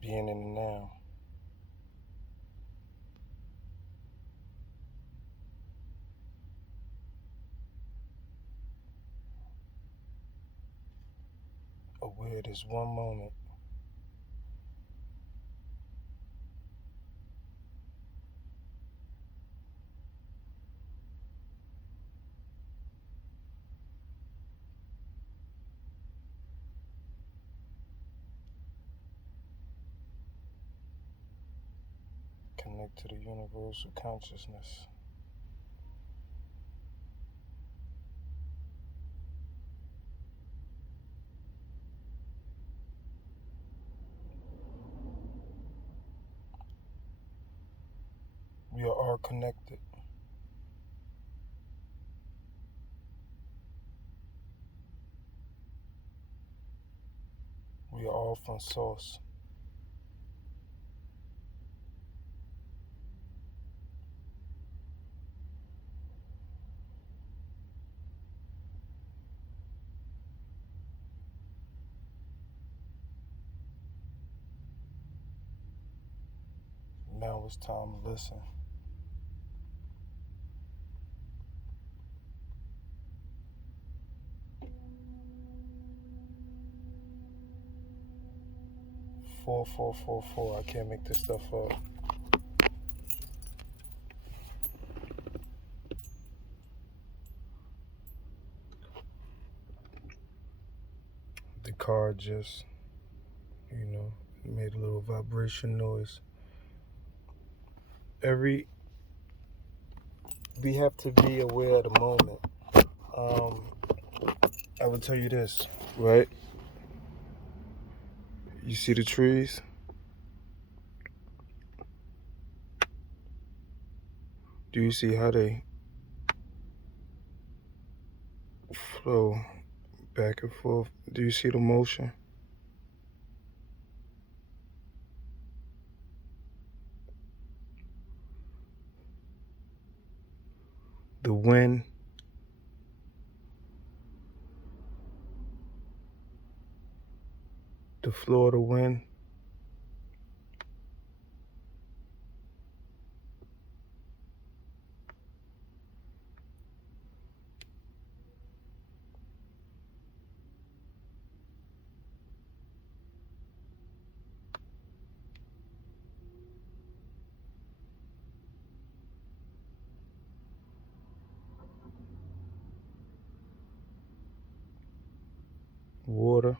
being in the now. Aware this one moment. Connect to the universal consciousness. We are all connected. We are all from source. Now it's time to listen. Four, 4. I can't make this stuff up. The car just, made a little vibration noise. We have to be aware of the moment. I will tell you this, right? You see the trees? Do you see how they flow back and forth? Do you see the motion? The wind, the flow of the wind. Water,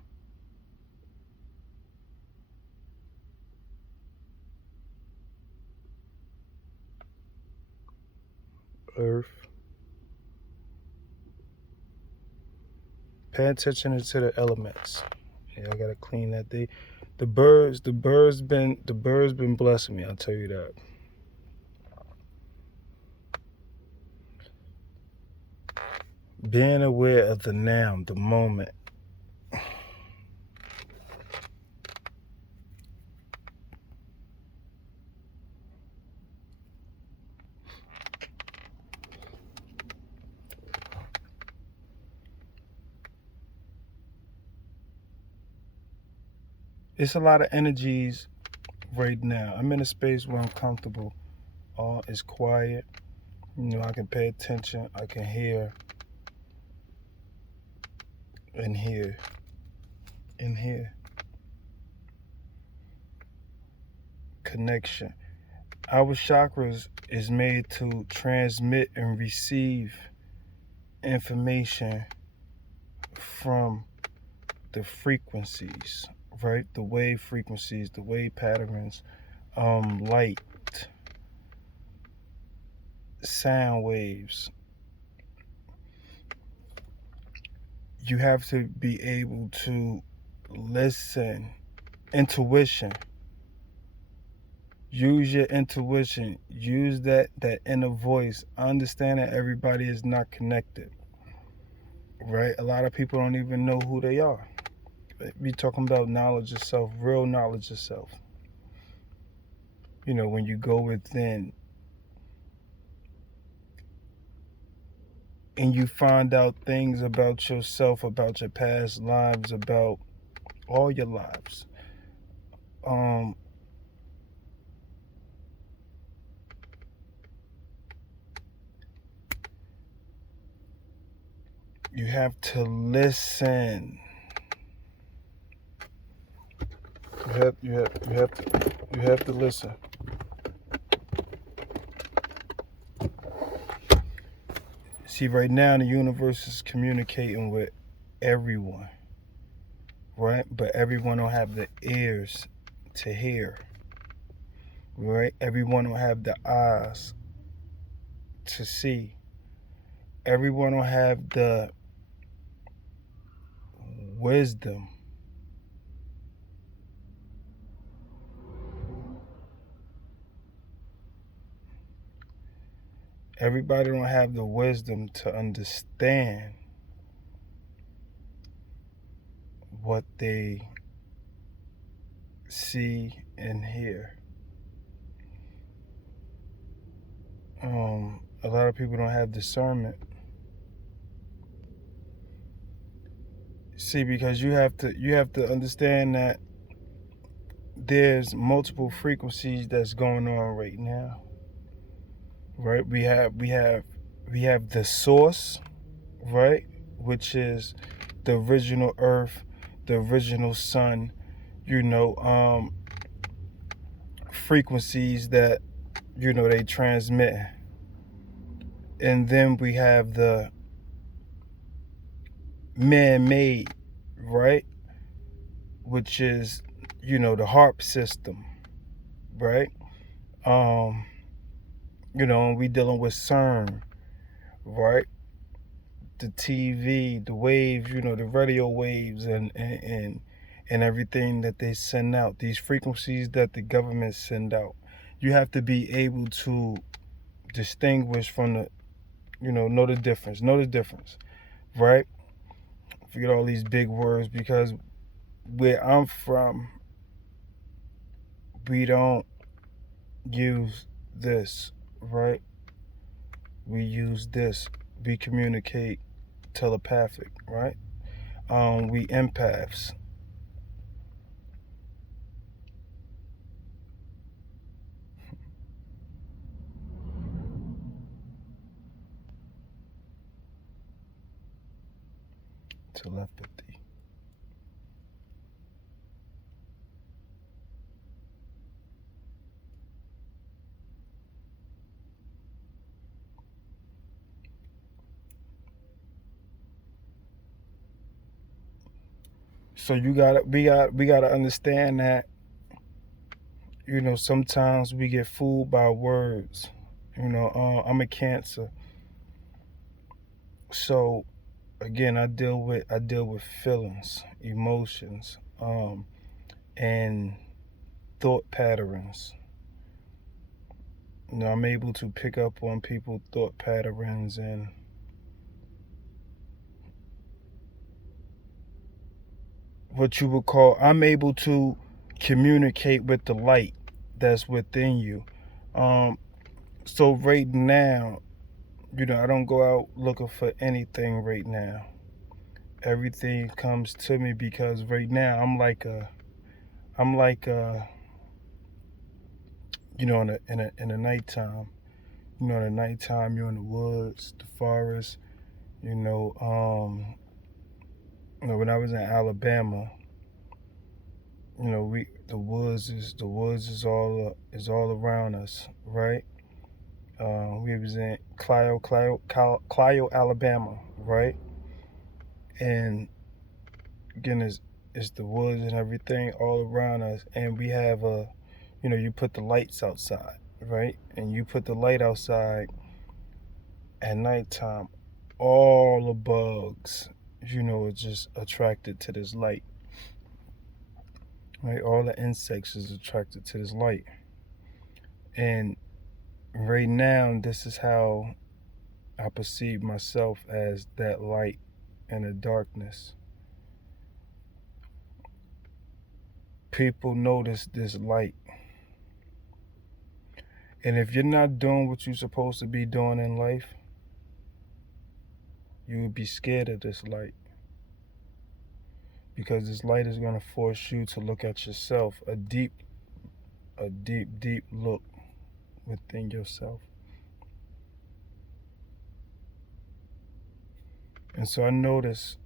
earth. Pay attention to the elements. Yeah, I gotta clean that. The birds been blessing me. I'll tell you that. Being aware of the now, the moment. It's a lot of energies right now. I'm in a space where I'm comfortable. All is quiet. I can pay attention. I can hear and hear and hear. Connection. Our chakras is made to transmit and receive information from the frequencies, right? The wave frequencies, the wave patterns, light, sound waves. You have to be able to listen. Intuition. Use your intuition. Use that inner voice. Understand that everybody is not connected, right? A lot of people don't even know who they are. We talking about knowledge of self, real knowledge of self. When you go within and you find out things about yourself, about your past lives, about all your lives. um you have to listen. You have to listen. See, right now the universe is communicating with everyone, right? But everyone don't have the ears to hear, right? Everyone don't have the eyes to see. Everyone don't have the wisdom. Everybody don't have the wisdom to understand what they see and hear. A lot of people don't have discernment. See, because you have to understand that there's multiple frequencies that's going on right now. Right? We have the source, right? Which is the original earth, the original sun, frequencies that, they transmit. And then we have the man-made, right? Which is, the HAARP system, right? We dealing with CERN, right? The TV, the waves, the radio waves and everything that they send out, these frequencies that the government send out. You have to be able to distinguish from the, know the difference, right? Forget all these big words, because where I'm from, we don't use this, right? We use this. We communicate telepathic, right? We empaths. Telepathy. So we gotta understand that, sometimes we get fooled by words. I'm a Cancer, so again, I deal with feelings, emotions, and thought patterns. I'm able to pick up on people's thought patterns and what you would call, I'm able to communicate with the light that's within you. So right now, I don't go out looking for anything right now. Everything comes to me because right now I'm like in the nighttime. In the nighttime you're in the woods, the forest. When I was in Alabama, we the woods is all around us, right? We was in Clio, Alabama, right? And again, it's the woods and everything all around us, and we have you put the lights outside, right? And you put the light outside at nighttime, all the bugs, are just attracted to this light, right? All the insects is attracted to this light, and right now, this is how I perceive myself, as that light in the darkness. People notice this light. And if you're not doing what you're supposed to be doing in life, you would be scared of this light. because this light is going to force you to look at yourself, a deep look within yourself. And so I noticed,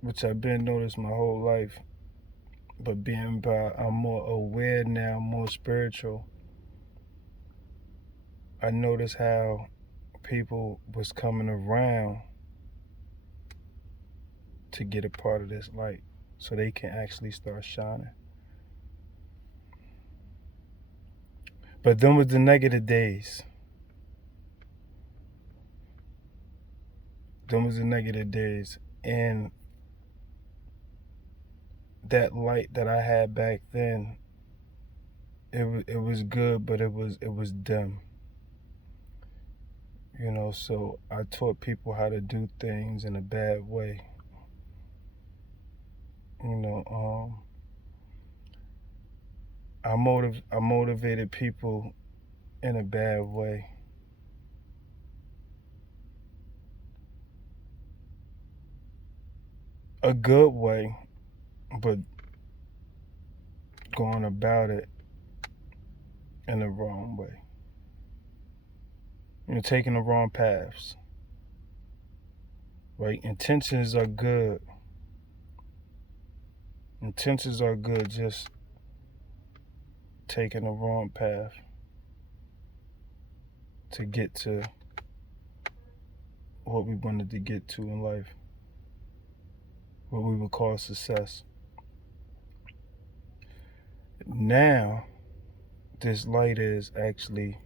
which I've been noticed my whole life, but I'm more aware now, more spiritual. I noticed how people was coming around to get a part of this light so they can actually start shining. But then was the negative days. And that light that I had back then, it was good, but it was dim. So I taught people how to do things in a bad way. I motivated people in a bad way. A good way, but going about it in the wrong way. Taking the wrong paths. Right? Intentions are good, just taking the wrong path to get to what we wanted to get to in life, what we would call success. Now, this light is actually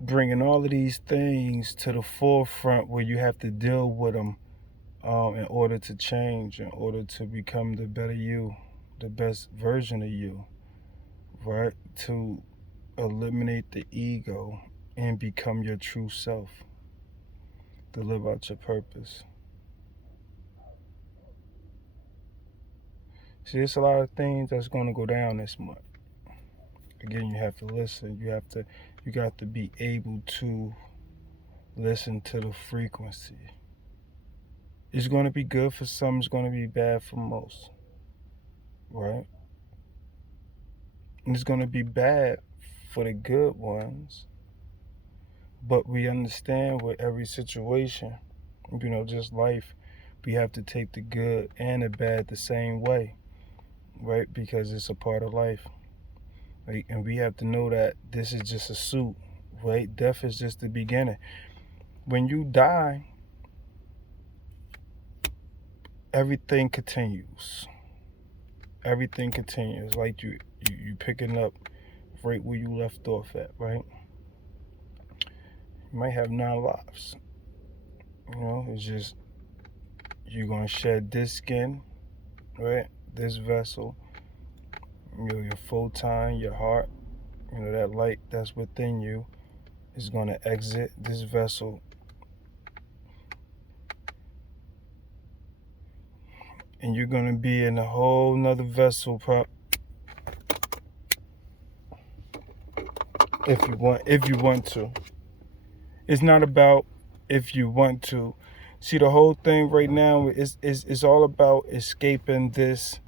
bringing all of these things to the forefront where you have to deal with them in order to change, in order to become the better you, the best version of you, right? To eliminate the ego and become your true self, to live out your purpose. See, there's a lot of things that's going to go down this month. Again, you have to listen. You got to be able to listen to the frequency. It's going to be good for some, it's going to be bad for most, right? And it's going to be bad for the good ones. But we understand with every situation, just life, we have to take the good and the bad the same way, right? Because it's a part of life. Right? And we have to know that this is just a suit, right? Death is just the beginning. When you die, everything continues. Like you picking up right where you left off at, right? You might have 9 lives. It's just you're gonna shed this skin, right? This vessel, your full time, your heart, that light that's within you is gonna exit this vessel. And you're gonna be in a whole nother vessel, if you want to. It's not about if you want to. See, the whole thing right now is all about escaping this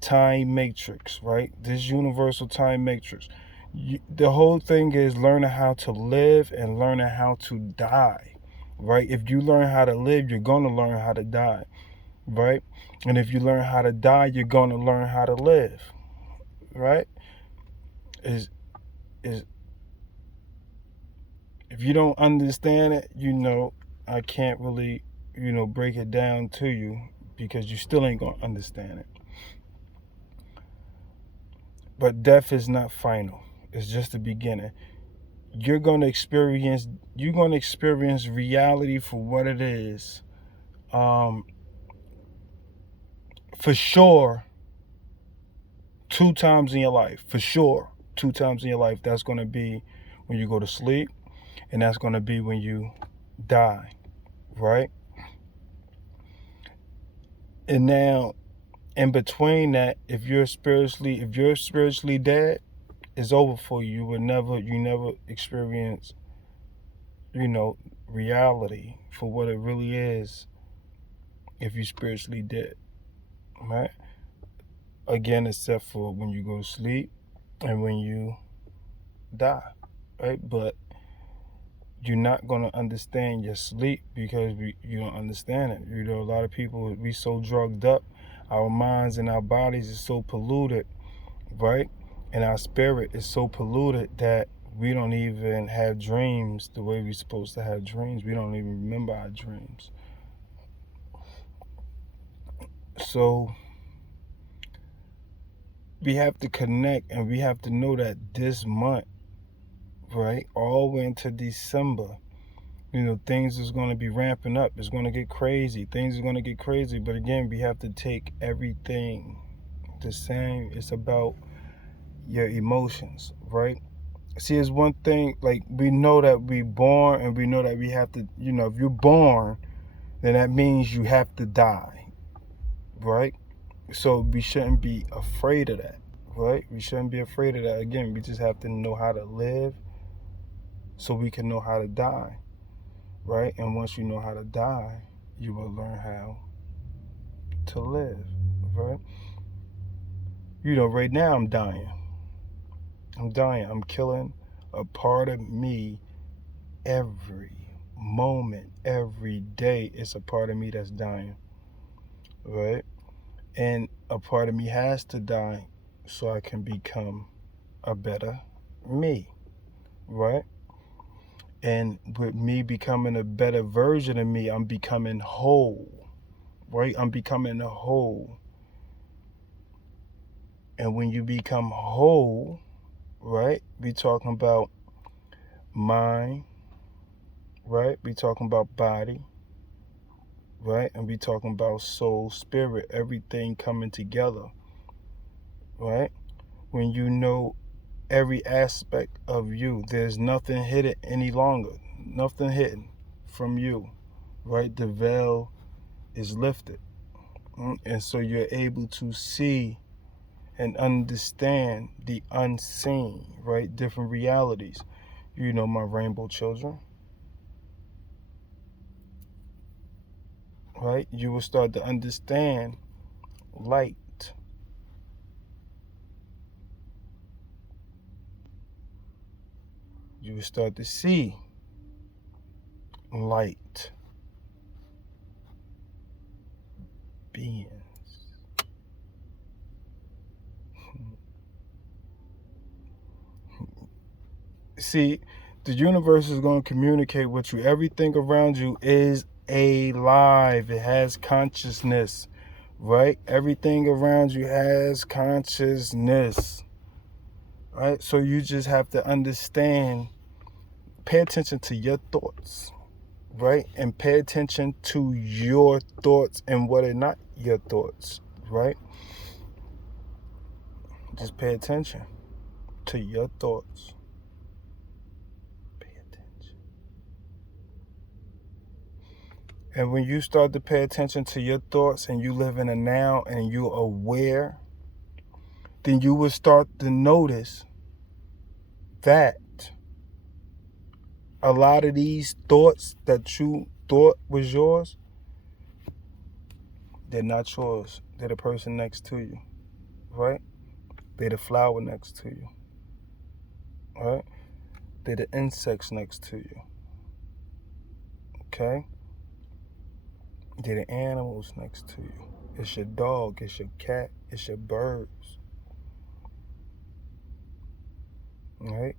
time matrix, right? This universal time matrix. The whole thing is learning how to live and learning how to die, right? If you learn how to live, you're gonna learn how to die, right? And if you learn how to die, you're gonna learn how to live, right? Is if you don't understand it, I can't really, break it down to you because you still ain't gonna understand it. But death is not final. It's just the beginning. You're gonna experience reality for what it is. For sure, 2 times in your life. For sure, 2 times in your life. That's gonna be when you go to sleep, and that's gonna be when you die, right? And now, in between that, if you're spiritually dead, it's over for you. You never experience, reality for what it really is if you spiritually dead, right? Again, except for when you go to sleep and when you die, right? But you're not going to understand your sleep because you don't understand it. You know, a lot of people, we so drugged up, our minds and our bodies is so polluted, right? And our spirit is so polluted that we don't even have dreams the way we're supposed to have dreams. We don't even remember our dreams. So we have to connect, and we have to know that this month, right, all the way into December, you know, things is going to be ramping up. It's going to get crazy. Things are going to get crazy. But again, we have to take everything the same. It's about your emotions, right? See, it's one thing, like, we know that we born, and we know that we have to, you know, if you're born, then that means you have to die, right? So we shouldn't be afraid of that, right? We shouldn't be afraid of that. Again, we just have to know how to live so we can know how to die, right? And once you know how to die, you will learn how to live, right? You know, right now I'm dying. I'm killing a part of me every moment, every day. It's a part of me that's dying, right? And a part of me has to die so I can become a better me, right? And with me becoming a better version of me, I'm becoming whole, right? I'm becoming whole. And when you become whole, right, we talking about mind, right? We talking about body, right? And we talking about soul, spirit, everything coming together, right? When you know every aspect of you, there's nothing hidden any longer, nothing hidden from you, right? The veil is lifted. And so you're able to see and understand the unseen, right? Different realities. You know, my rainbow children, right? You will start to understand light. You will start to see light beings. See, the universe is going to communicate with you. Everything around you is alive. It has consciousness, right? Everything around you has consciousness, right? So you just have to understand, pay attention to your thoughts, right? And pay attention to your thoughts and what are not your thoughts, right? Just pay attention to your thoughts. Pay attention. And when you start to pay attention to your thoughts and you live in a now and you're aware, then you will start to notice that a lot of these thoughts that you thought was yours, they're not yours. They're the person next to you, right? They're the flower next to you, right? They're the insects next to you, okay? They're the animals next to you. It's your dog, it's your cat, it's your birds, right?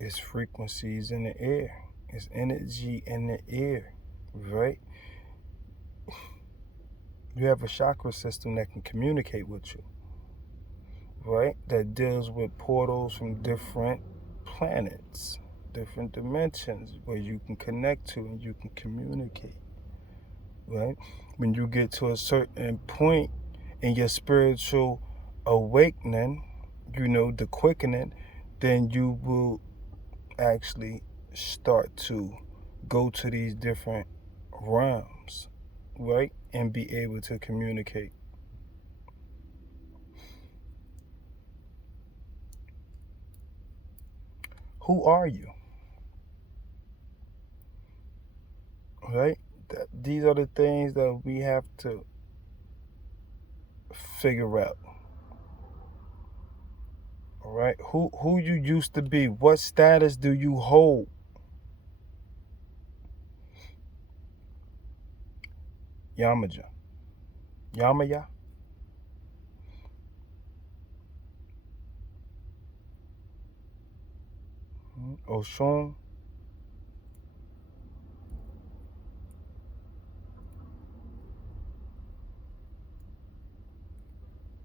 It's frequencies in the air. It's energy in the air, right? You have a chakra system that can communicate with you, right? That deals with portals from different planets, different dimensions where you can connect to and you can communicate, right? When you get to a certain point in your spiritual awakening, you know, the quickening, then you will actually start to go to these different realms, right? And be able to communicate. Who are you? Right? these are the things that we have to figure out. All right, who you used to be? What status do you hold? Yamaja, Yamaya, Oshun.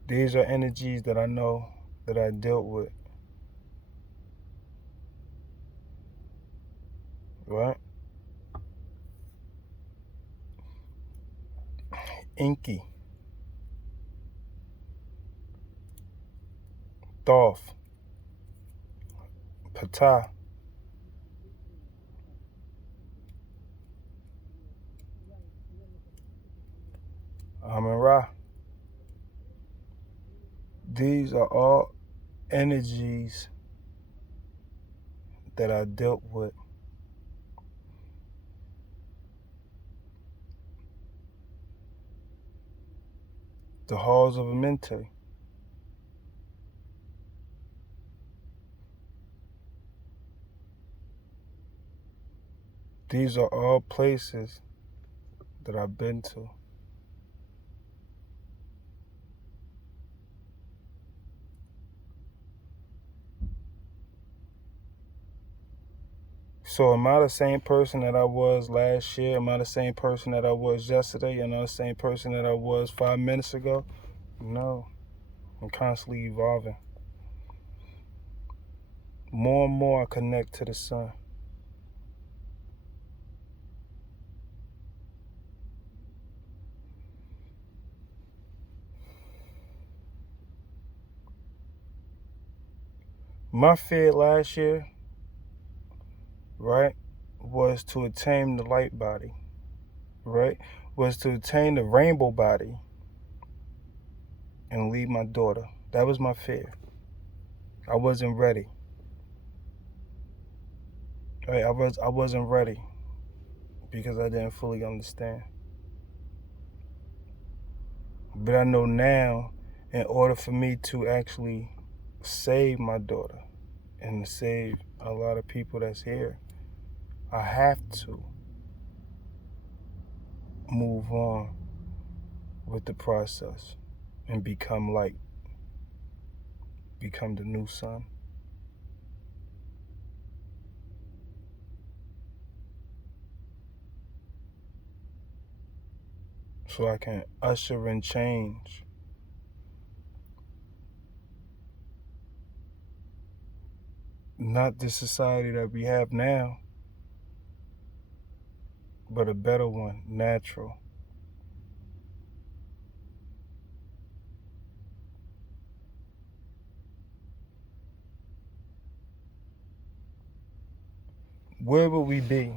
These are energies that I know that I dealt with. Right? Inky, Thoth, Ptah, Amun-Ra. These are all energies that I dealt with. The halls of Amenti. These are all places that I've been to. So am I the same person that I was last year? Am I the same person that I was yesterday? Am I the same person that I was 5 minutes ago? No. I'm constantly evolving. More and more I connect to the sun. My fear last year, right, was to attain the light body, right? Was to attain the rainbow body and leave my daughter. That was my fear. I wasn't ready. Right? I wasn't ready because I didn't fully understand. But I know now, in order for me to actually save my daughter and save a lot of people that's here, I have to move on with the process and become light, become the new sun. So I can usher in change. Not the society that we have now, but a better one, natural. Where would we be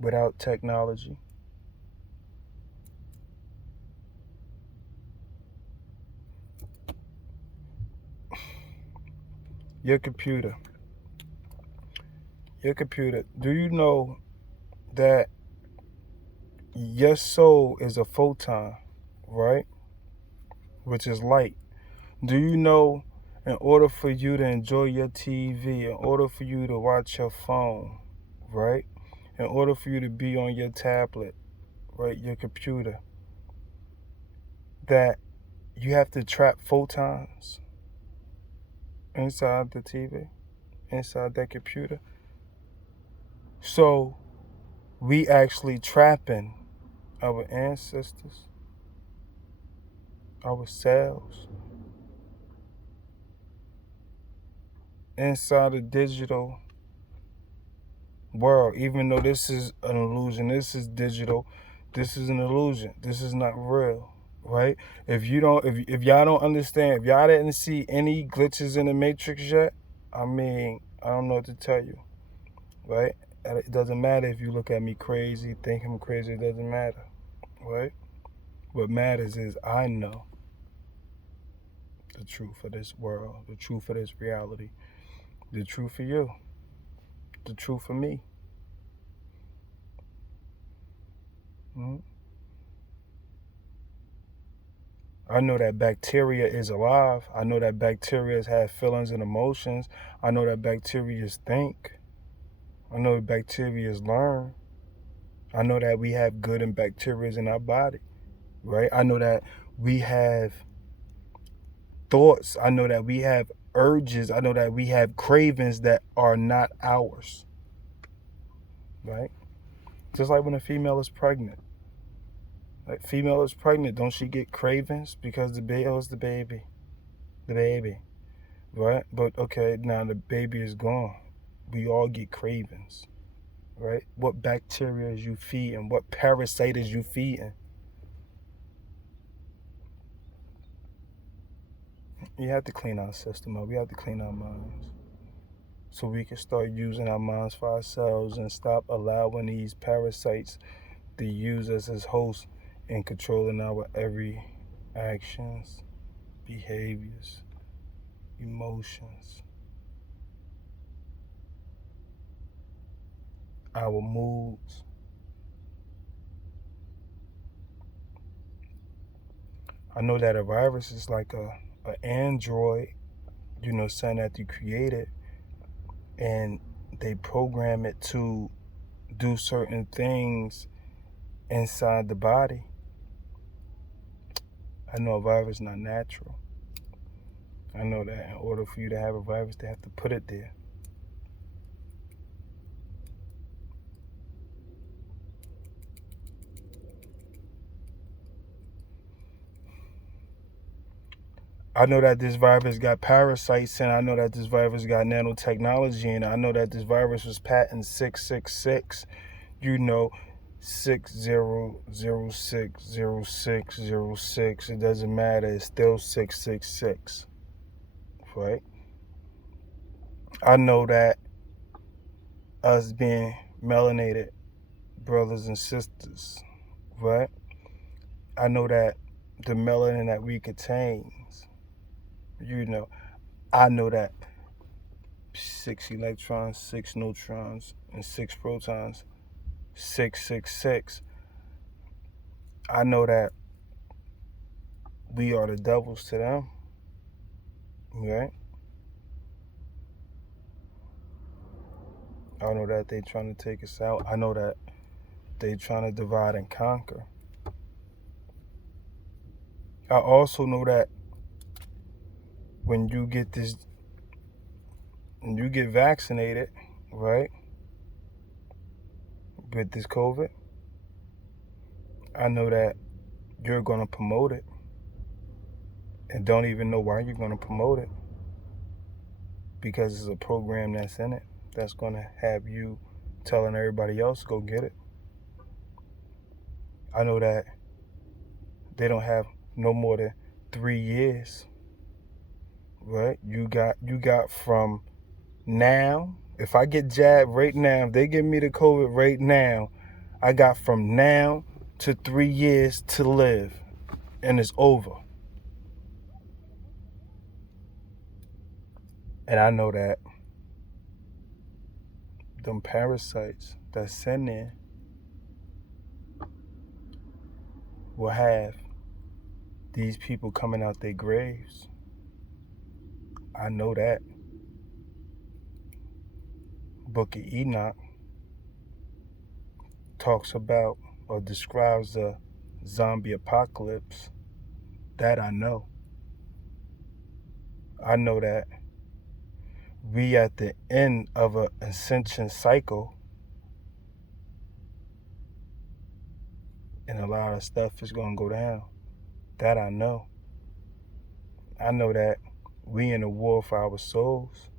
without technology? Your computer. Do you know that your soul is a photon, right? Which is light. Do you know in order for you to enjoy your TV, in order for you to watch your phone, right? In order for you to be on your tablet, right, your computer, that you have to trap photons inside the TV, inside that computer? So we actually trapping our ancestors, ourselves, inside a digital world. Even though this is an illusion, this is digital, this is an illusion, this is not real, right? If y'all don't understand, if y'all didn't see any glitches in the matrix yet, I mean, I don't know what to tell you, right? It doesn't matter if you look at me crazy, think I'm crazy, it doesn't matter, right? What matters is I know the truth of this world, the truth of this reality, the truth for you, the truth for me. I know that bacteria is alive. I know that bacteria have feelings and emotions. I know that bacteria think. I know that bacteria learn. I know that we have good and bacteria in our body, right? I know that we have thoughts. I know that we have urges. I know that we have cravings that are not ours, right? Just like when a female is pregnant. Like, female is pregnant, don't she get cravings? Because the baby is the baby. The baby. Right? But okay, now the baby is gone. We all get cravings. Right? What bacteria is you feeding? What parasite is you feeding? We have to clean our system up. We have to clean our minds. So we can start using our minds for ourselves and stop allowing these parasites to use us as hosts and controlling our every actions, behaviors, emotions, our moods. I know that a virus is like an android, something that you created, and they program it to do certain things inside the body. I know a virus is not natural. I know that in order for you to have a virus, they have to put it there. I know that this virus got parasites, and I know that this virus got nanotechnology, and I know that this virus was patent 666, 60060606. It doesn't matter. It's still 666, right? I know that us being melanated brothers and sisters, right? I know that the melanin that we contains, I know that 6 electrons, 6 neutrons, and 6 protons, 666. I know that we are the devils to them, right? I know that they trying to take us out. I know that they trying to divide and conquer. I also know that when you get vaccinated, right, with this COVID, I know that you're going to promote it and don't even know why you're going to promote it, because it's a program that's in it that's going to have you telling everybody else go get it. I know that they don't have no more than 3 years, right? You got from now, if I get jabbed right now, if they give me the COVID right now, I got from now to 3 years to live, and it's over. And I know that them parasites that's sent in will have these people coming out their graves. I know that. Book of Enoch talks about or describes a zombie apocalypse. That I know. I know that we at the end of an ascension cycle, and a lot of stuff is going to go down. That I know. I know that we in a war for our souls.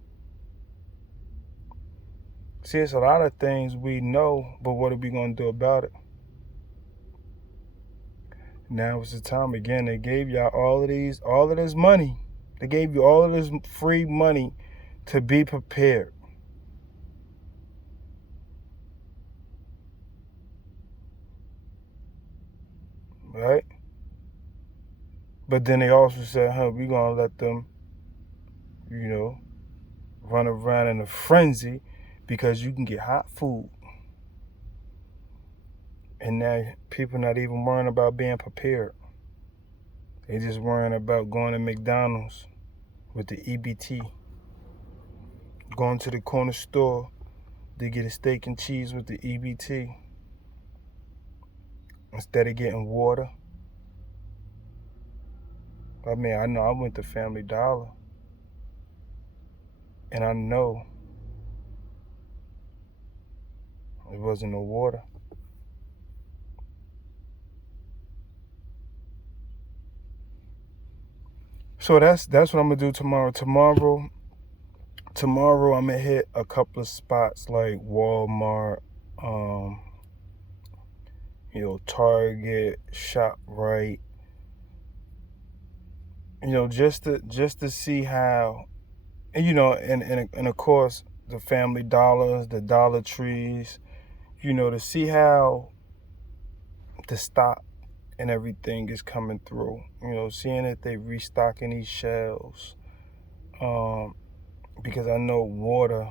See, it's a lot of things we know, but what are we going to do about it? Now is the time again. They gave y'all all of this money. They gave you all of this free money to be prepared. Right? But then they also said, we're going to let them, run around in a frenzy because you can get hot food. And now people not even worrying about being prepared. They just worrying about going to McDonald's with the EBT, going to the corner store to get a steak and cheese with the EBT instead of getting water. I mean, I know I went to Family Dollar, and I know it wasn't no water. So that's what I'm gonna do tomorrow. Tomorrow I'm gonna hit a couple of spots like Walmart, Target, ShopRite. Just to see how, and of course the Family Dollars, the Dollar Trees, to see how the stock and everything is coming through. Seeing that they restocking these shelves, because I know water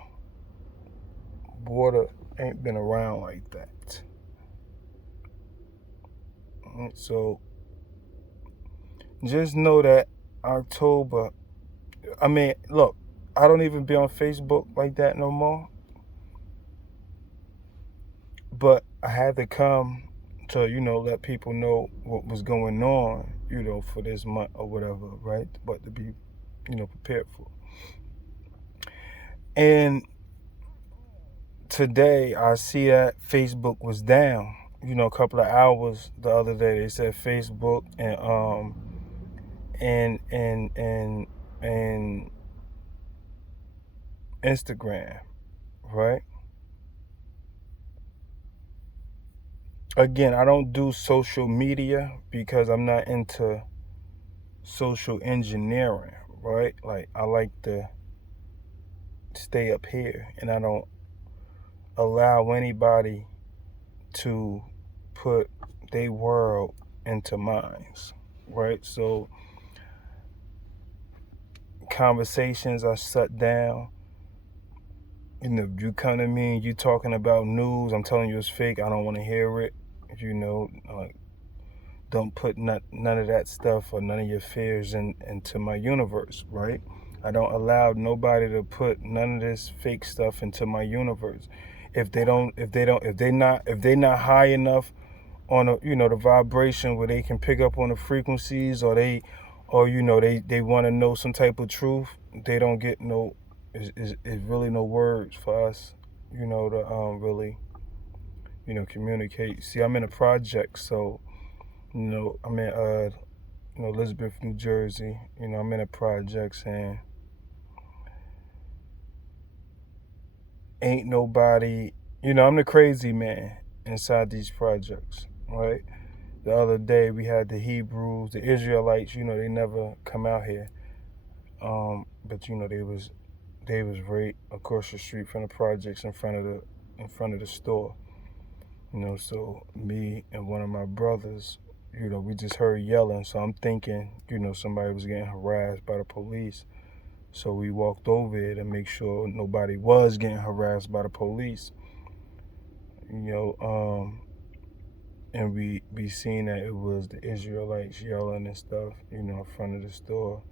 ain't been around like that. So just know that October, I mean, look, I don't even be on Facebook like that no more. But I had to come to, let people know what was going on, for this month or whatever, right? But to be, prepared for. And today I see that Facebook was down, a couple of hours the other day. They said Facebook and Instagram, right? Again, I don't do social media because I'm not into social engineering, right? Like, I like to stay up here, and I don't allow anybody to put their world into mine, right? So conversations are shut down. You come to me and you talking about news, I'm telling you it's fake. I don't want to hear it. Don't put none of that stuff or none of your fears into my universe, right? I don't allow nobody to put none of this fake stuff into my universe. If they're not high enough on the vibration where they can pick up on the frequencies, or they want to know some type of truth, they don't get no. Is really no words for us, to really, communicate. See, I'm in a project, so I'm in Elizabeth, New Jersey. I'm in a project, and ain't nobody. I'm the crazy man inside these projects, right? The other day we had the Hebrews, the Israelites. They never come out here, but they was right across the street from the projects in front of the store. So me and one of my brothers, we just heard yelling. So I'm thinking, somebody was getting harassed by the police. So we walked over there to make sure nobody was getting harassed by the police. And we seen that it was the Israelites yelling and stuff, in front of the store,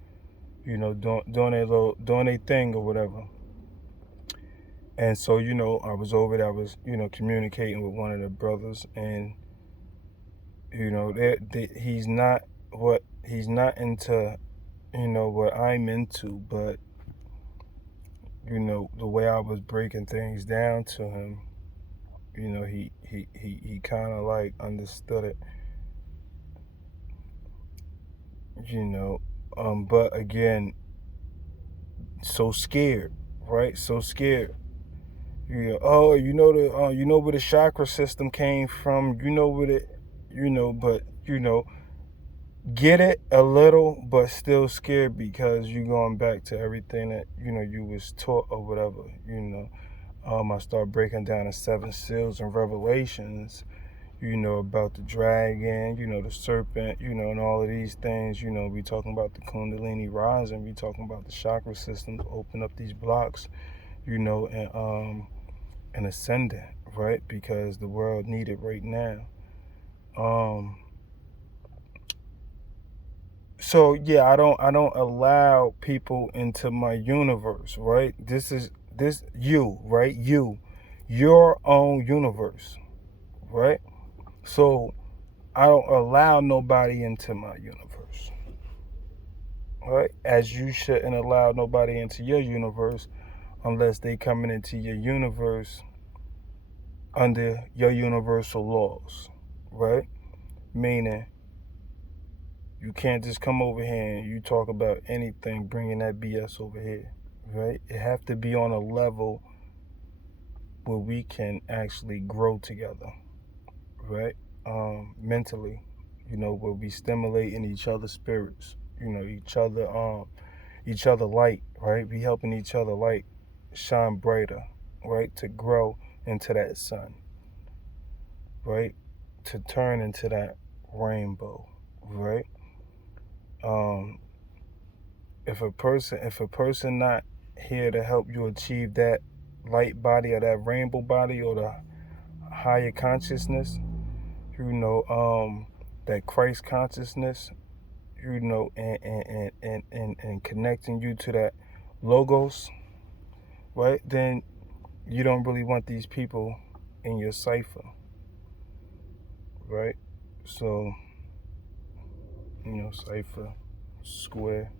doing their thing or whatever. And so, I was over there, I was, communicating with one of the brothers, and, he's not into, what I'm into, but, the way I was breaking things down to him, he kind of like understood it, but again, so scared, right? So scared. Oh, where the chakra system came from, but get it a little, but still scared because you're going back to everything that, you was taught or whatever, I start breaking down the 7 seals and revelations, about the dragon, the serpent, and all of these things, we talking about the Kundalini rising, we talking about the chakra system to open up these blocks, and ascendant, right? Because the world need it right now. So yeah, I don't allow people into my universe, right? This you, right? Your own universe, right? So I don't allow nobody into my universe, right? As you shouldn't allow nobody into your universe unless they coming into your universe under your universal laws, right? Meaning you can't just come over here and you talk about anything bringing that BS over here, right? It have to be on a level where we can actually grow together, right? Mentally, where we stimulating each other's spirits, each other light, right? We helping each other light shine brighter, right? To grow into that sun, right? To turn into that rainbow, right? If a person not here to help you achieve that light body or that rainbow body or the higher consciousness, that Christ consciousness, and connecting you to that logos, right? Then you don't really want these people in your cipher, right? So, cipher, square,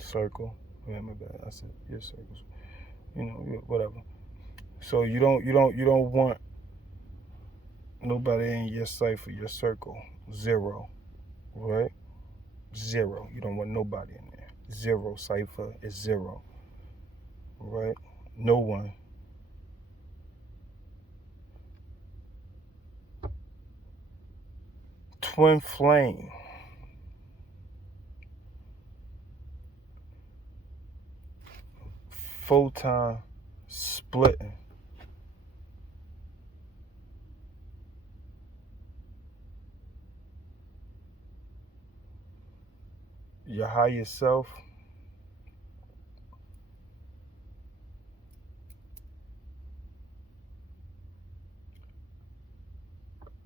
circle. Yeah, my bad. I said your circles. Whatever. So you don't want nobody in your cipher, your circle. Zero, right? Zero. You don't want nobody in there. Zero cipher is zero, right? No one. Twin flame. Photon splitting. Your higher self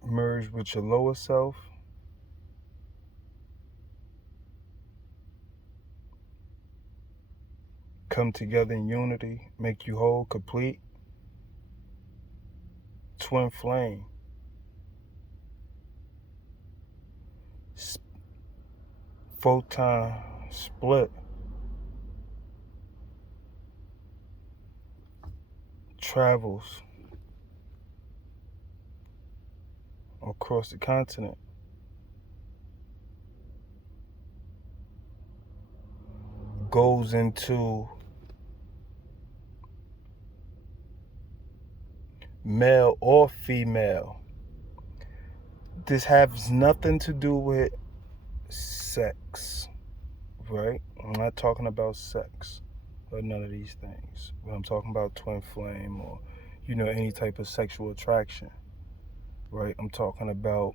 merge with your lower self, come together in unity, make you whole, complete. Twin flame. Photon split. Travels across the continent. Goes into male or female. This has nothing to do with sex, right? I'm not talking about sex or none of these things. When I'm talking about twin flame or, any type of sexual attraction, right? I'm talking about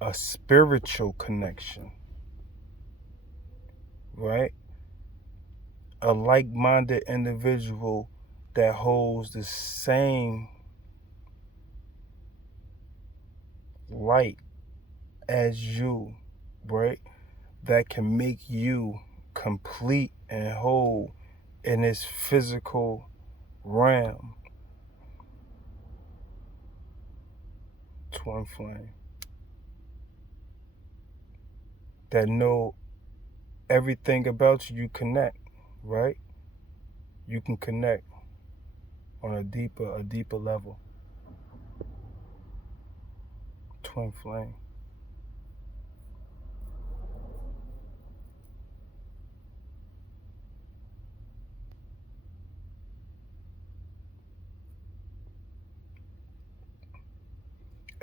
a spiritual connection, right? A like-minded individual that holds the same light as you, right? That can make you complete and whole in this physical realm. Twin flame. That know everything about you, you connect, right? You can connect on a deeper level. Twin flame.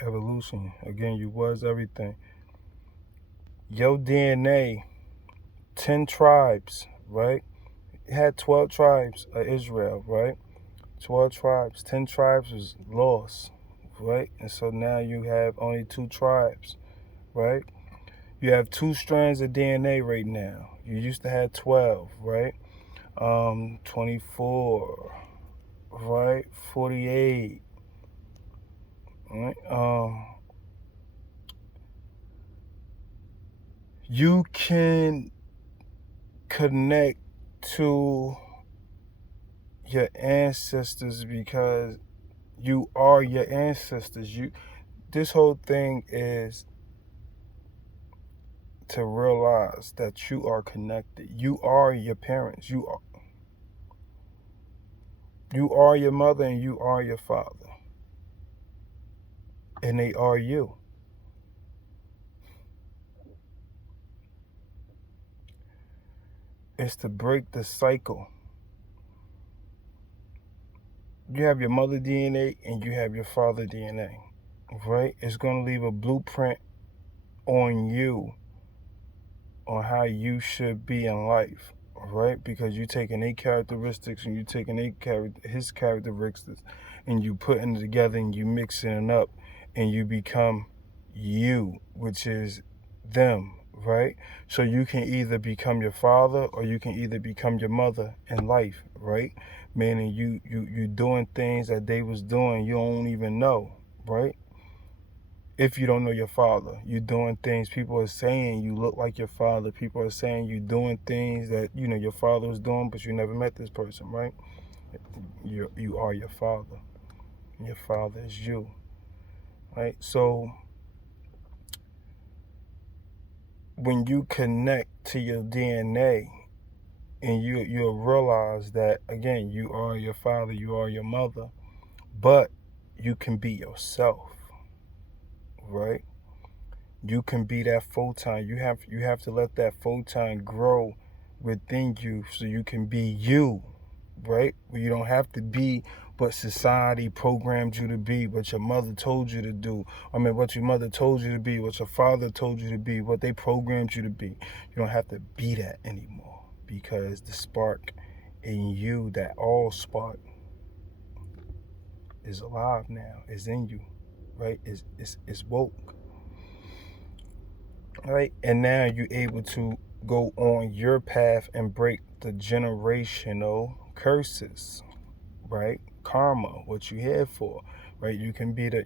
Evolution. Again, you was everything. Your DNA, 10 tribes, right? It had 12 tribes of Israel, right? 12 tribes. 10 tribes was lost, right? And so now you have only 2 tribes, right? You have 2 strands of DNA right now. You used to have 12, right? 24, right? 48, Right? You can connect to your ancestors because you are your ancestors. This whole thing is to realize that you are connected. You are your parents. You are your mother and you are your father. And they are you. It's to break the cycle. You have your mother DNA and you have your father DNA, right? It's going to leave a blueprint on you on how you should be in life, right? Because you taking their characteristics and you taking his characteristics and you putting it together and you mixing it up and you become you, which is them, right? So you can either become your father or you can either become your mother in life, right? Meaning you doing things that they was doing you don't even know, right? If you don't know your father, you're doing things people are saying you look like your father. People are saying you're doing things that your father was doing, but you never met this person, right? You are your father. Your father is you, right? So when you connect to your DNA, and you'll realize that again, you are your father, you are your mother, but you can be yourself, right? You can be that photon. You have to let that photon grow within you so you can be you, right? You don't have to be what society programmed you to be, what your mother told you to do. What your mother told you to be, what your father told you to be, what they programmed you to be. You don't have to be that anymore because the spark in you, that all spark, is alive now, is in you, right? It's woke. Right? And now you're able to go on your path and break the generational curses, right? Karma, what you here for, right? You can be the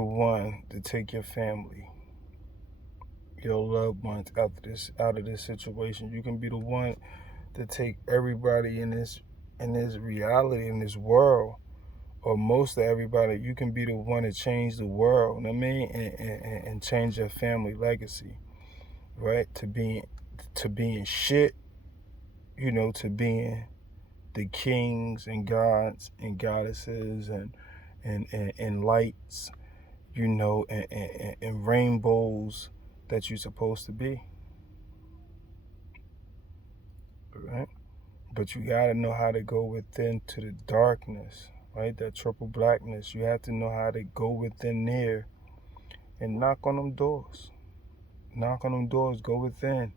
one to take your family, your loved ones out of this situation. You can be the one to take everybody in this reality, in this world, or most of everybody. You can be the one to change the world, you know what I mean, and change your family legacy, right? To being shit, to being the kings and gods and goddesses and lights, and rainbows that you're supposed to be, right? But you gotta know how to go within to the darkness, right? That triple blackness. You have to know how to go within there and knock on them doors. Knock on them doors, go within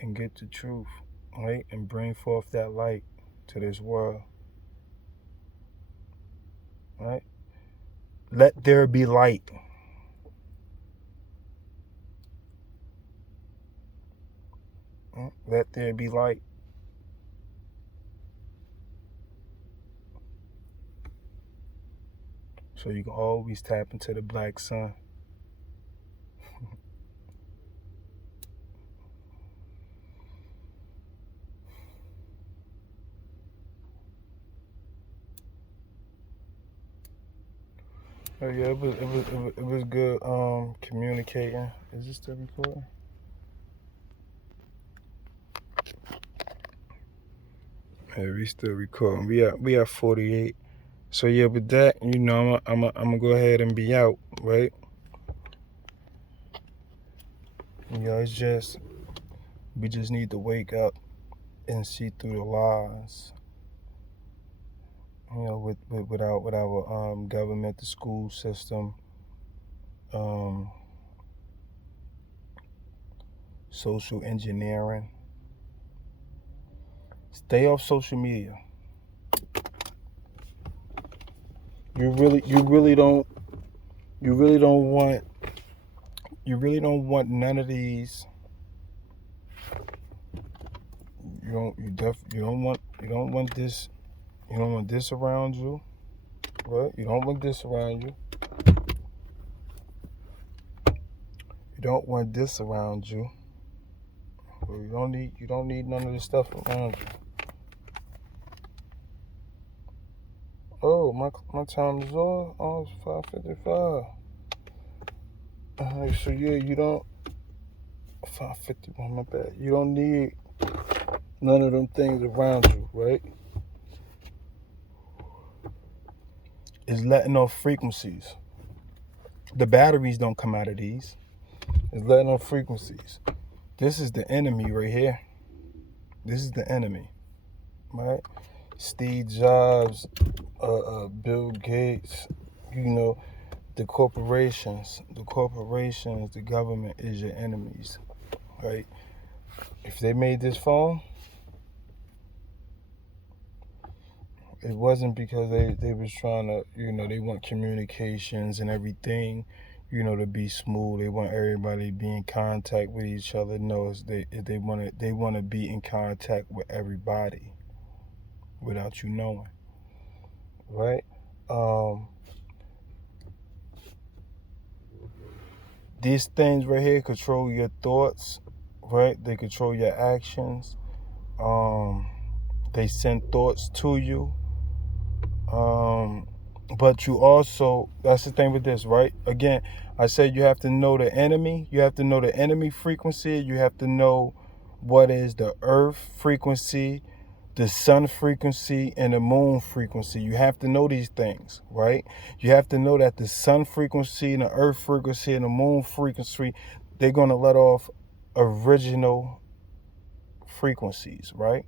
and get the truth, right? And bring forth that light to this world, right? Let there be light. Let there be light. So you can always tap into the black sun. Oh yeah, it was good communicating. Is this still recording? Yeah, we still recording. We at 48. So yeah, with that, I'm gonna go ahead and be out, right? It's just we just need to wake up and see through the lies. With our government, the school system, social engineering. Stay off social media. You really don't want none of these. you don't want this. You don't want this around you, right? You don't want this around you. You don't want this around you. You don't need none of this stuff around you. Oh, my time is off. Oh, it's 5:55. So yeah, you don't 5:51. My bad. You don't need none of them things around you, right? It's letting off frequencies. The batteries don't come out of these. It's letting off frequencies. This is the enemy right here. This is the enemy, right? Steve Jobs, Bill Gates, the corporations, the government is your enemies, right? If they made this phone, it wasn't because they was trying to, they want communications and everything, to be smooth. They want everybody to be in contact with each other. No, they want to be in contact with everybody without you knowing, right? These things right here control your thoughts, right? They control your actions. They send thoughts to you. But you also, that's the thing with this, right? Again, I said you have to know the enemy. You have to know the enemy frequency. You have to know what is the earth frequency, the sun frequency, and the moon frequency. You have to know these things, right? You have to know that the sun frequency and the earth frequency and the moon frequency, they're going to let off original frequencies, right?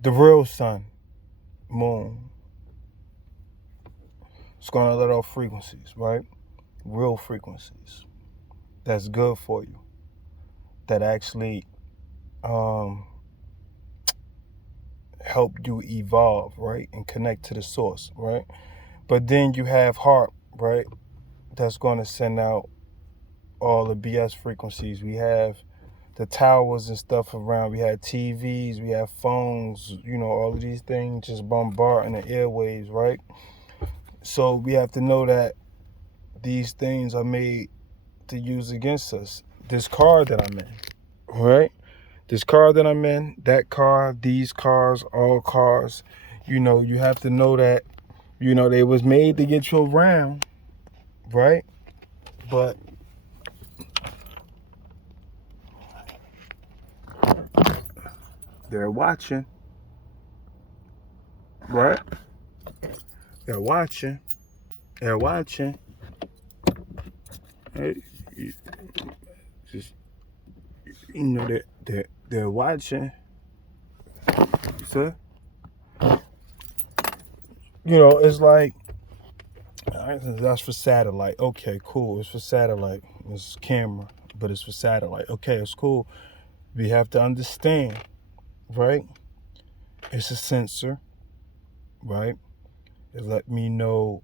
The real sun, moon, it's going to let off frequencies, right? Real frequencies. That's good for you. That actually help you evolve, right? And connect to the source, right? But then you have HAARP, right? That's going to send out all the BS frequencies. We have the towers and stuff around. We have TVs, we have phones, all of these things just bombarding the airwaves, right? So we have to know that these things are made to use against us. This car that I'm in, right? This car that I'm in, that car, these cars, all cars, you have to know that, they was made to get you around, right? But they're watching, right? They're watching. They're watching. Hey, just they're watching. So, it's like that's for satellite. Okay, cool. It's for satellite. It's camera, but it's for satellite. Okay, it's cool. We have to understand, right? It's a sensor, right? It let me know,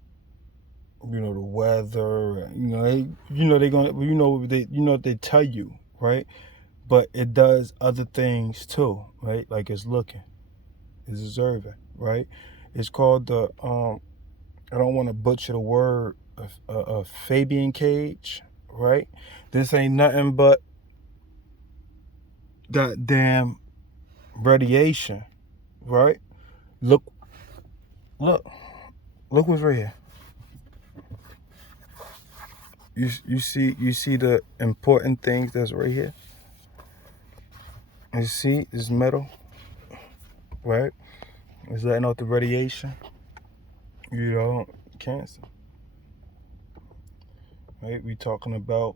the weather. They're gonna, they tell you, right? But it does other things too, right? Like it's looking, it's observing, right? It's called the I don't want to butcher the word, a Fabian cage, right? This ain't nothing but goddamn radiation, right? Look what's right here. You see the important things that's right here. You see this metal, right? It's letting out the radiation. Cancer. Right? We talking about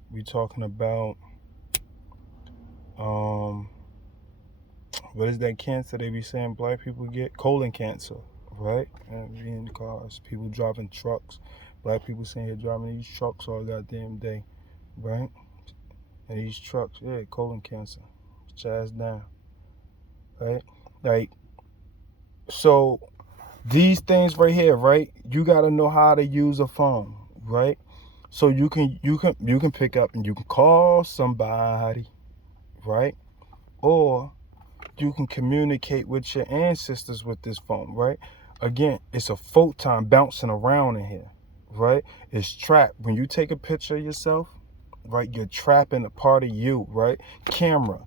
what is that cancer they be saying black people get? Colon cancer, right? And in cars, people driving trucks. Black people sitting here driving these trucks all goddamn day, right? And these trucks, yeah, colon cancer. Put your ass down, right? Like, so these things right here, right? You got to know how to use a phone, right? So you can pick up and you can call somebody, right? or you can communicate with your ancestors with this phone, right? Again, it's a photon bouncing around in here, right? It's trapped. When you take a picture of yourself, right, you're trapping a part of you, right? Camera,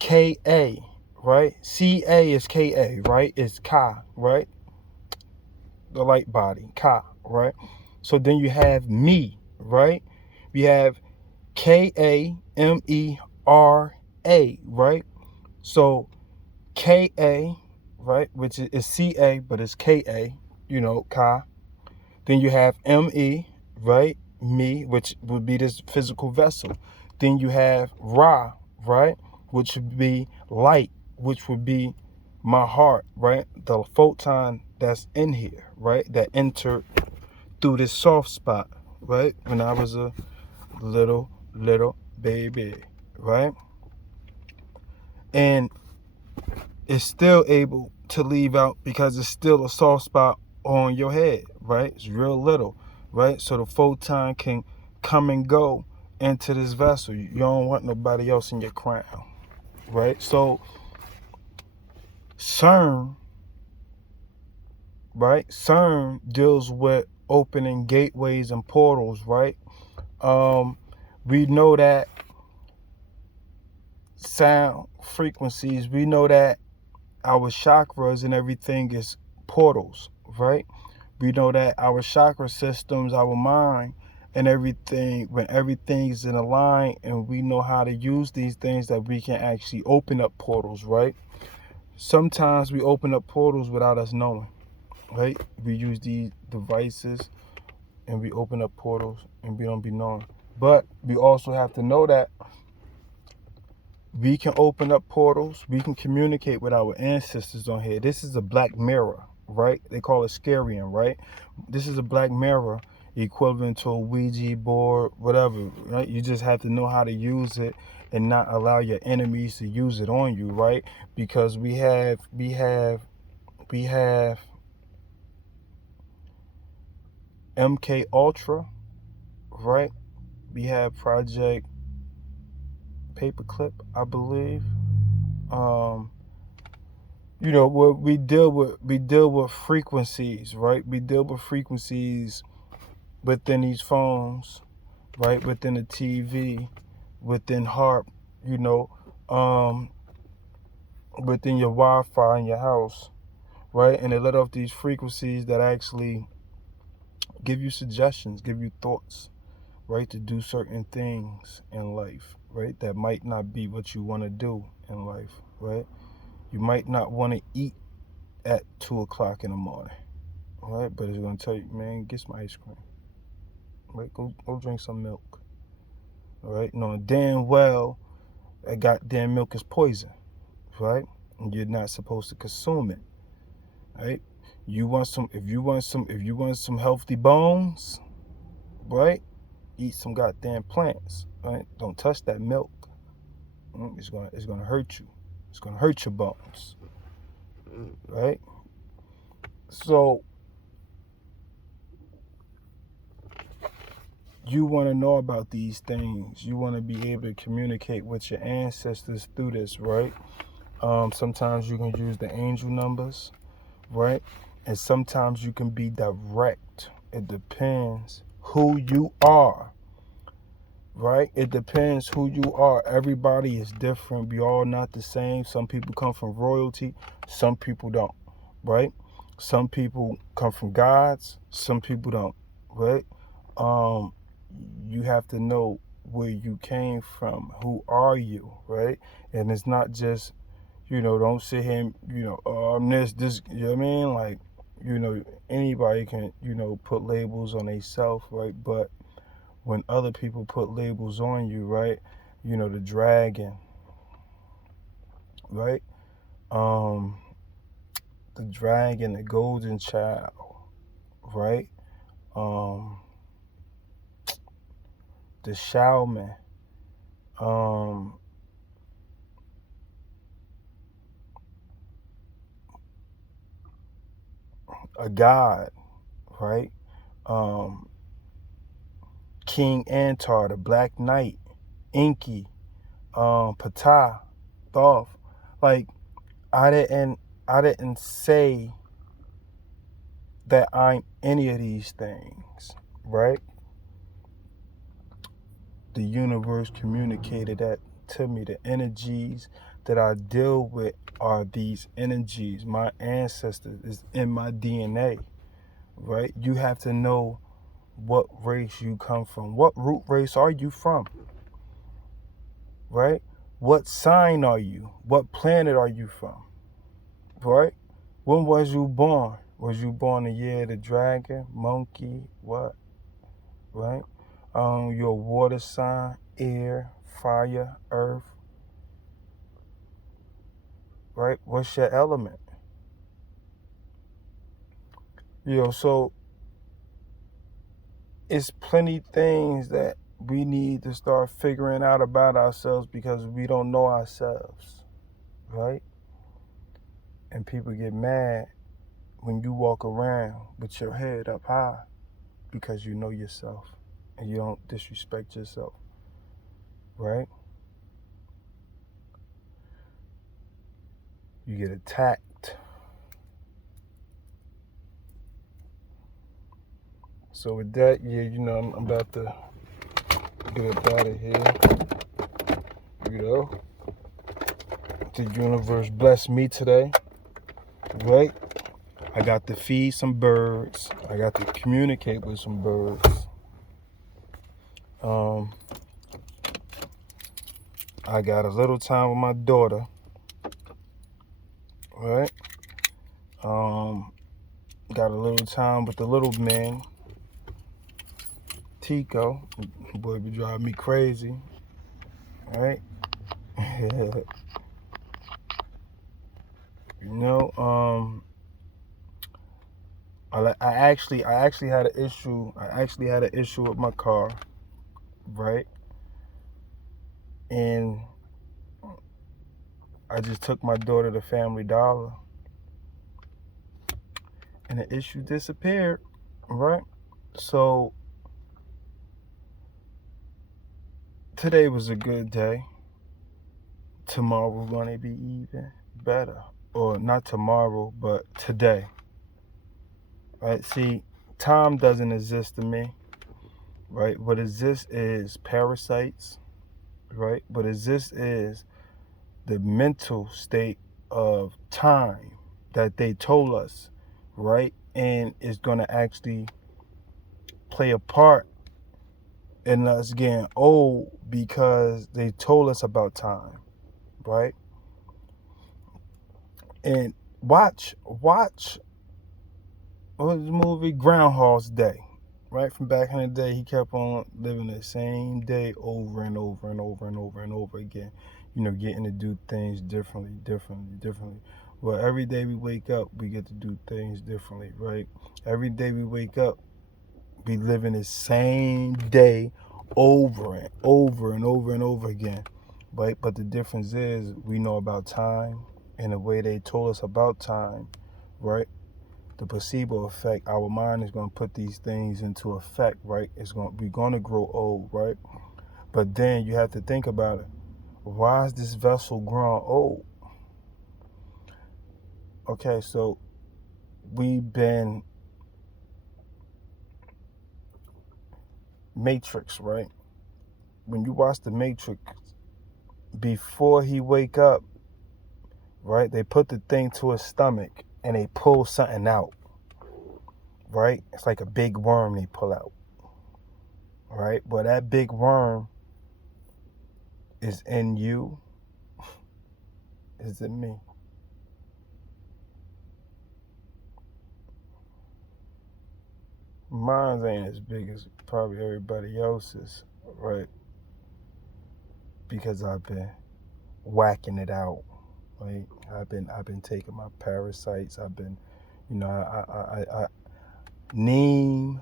K-A, right? C-A is K-A, right? It's Ka, right? The light body, Ka, right? So then you have me, right? We have K-A-M-E-R-A, right? So K-A, right, which is C-A, but it's K-A, Ka. Then you have M-E, right, me, which would be this physical vessel. Then you have Ra, right, which would be light, which would be my heart, right, the photon that's in here, right, that entered through this soft spot, right, when I was a little baby, right? And it's still able to leave out because it's still a soft spot on your head, right? It's real little, right? So the photon can come and go into this vessel. You don't want nobody else in your crown, right? So CERN, right? CERN deals with opening gateways and portals, right? We know that sound frequencies, we know that our chakras and everything is portals, right? We know that our chakra systems, our mind and everything, when everything is in a line and we know how to use these things, that we can actually open up portals, right? Sometimes we open up portals without us knowing, right? We use these devices and we open up portals and we don't be knowing. But we also have to know that we can open up portals. We can communicate with our ancestors on here. This is a black mirror, right? They call it Scarian, right? This is a black mirror equivalent to a Ouija board, whatever, right? You just have to know how to use it and not allow your enemies to use it on you, right? Because we have MK Ultra, right? We have Project Paperclip, I believe. What we deal with frequencies, right? We deal with frequencies within these phones, right? Within the TV, within HARP, within your Wi-Fi in your house, right? And they let off these frequencies that actually give you suggestions, give you thoughts, right? To do certain things in life, right? That might not be what you want to do in life, right? You might not want to eat at 2 o'clock in the morning, all right? But it's going to tell you, man, get some ice cream, right? Go drink some milk, all right? Knowing damn well that goddamn milk is poison, right? And you're not supposed to consume it, right? If you want some healthy bones, right? Eat some goddamn plants, right? Don't touch that milk. It's gonna hurt you. It's gonna hurt your bones, right? So you want to know about these things. You want to be able to communicate with your ancestors through this, right? Sometimes you can use the angel numbers, right? And sometimes you can be direct. It depends who you are, right? It depends who you are. Everybody is different. We all not the same. Some people come from royalty, some people don't, right? Some people come from gods, some people don't, right? You have to know where you came from. Who are you, right? And it's not just, don't sit here and, I'm this, you know what I mean? Like, anybody can, put labels on themselves, right? But when other people put labels on you, right? The dragon, right? The dragon, the golden child, right? The shaman, a god, right? King Antar, the Black Knight, Inky, Ptah, Thoth, Like, I didn't say that I'm any of these things, right? The universe communicated that to me. The energies that I deal with are these energies. My ancestors is in my DNA, right? You have to know what race you come from. What root race are you from, right? What sign are you? What planet are you from, right? When was you born? Was you born the year of the dragon, monkey, what, right? Your water sign, air, fire, earth, right? What's your element? So it's plenty things that we need to start figuring out about ourselves because we don't know ourselves, right? And people get mad when you walk around with your head up high because you know yourself and you don't disrespect yourself, right? You get attacked. So with that, yeah, I'm about to get up out of here. The universe blessed me today, right? I got to feed some birds. I got to communicate with some birds. I got a little time with my daughter, right? Got a little time with the little man, Tico. Boy, be driving me crazy, right? I actually had an issue. I actually had an issue with my car, right? And I just took my daughter to Family Dollar, and the issue disappeared, right? So today was a good day. Tomorrow gonna be even better, or not tomorrow, but today, right? See, time doesn't exist to me, right? What exists is parasites, right? What exists is the mental state of time that they told us, right? And it's going to actually play a part in us getting old because they told us about time, right? And watch what was the movie Groundhog's Day, right? From back in the day, he kept on living the same day over and over and over and over and over again, getting to do things differently. Well, every day we wake up, we get to do things differently, right? Every day we wake up, we live in the same day over and over and over and over again, right? But the difference is we know about time and the way they told us about time, right? The placebo effect, our mind is going to put these things into effect, right? We're going to grow old, right? But then you have to think about it. Why is this vessel growing old? Okay, so we've been Matrix, right? When you watch the Matrix, before he wake up, right, they put the thing to his stomach and they pull something out, right? It's like a big worm they pull out, right? But that big worm is in you, is in me. Mine ain't as big as probably everybody else's, right? Because I've been whacking it out, right? I've been taking my parasites. I've been, I neem,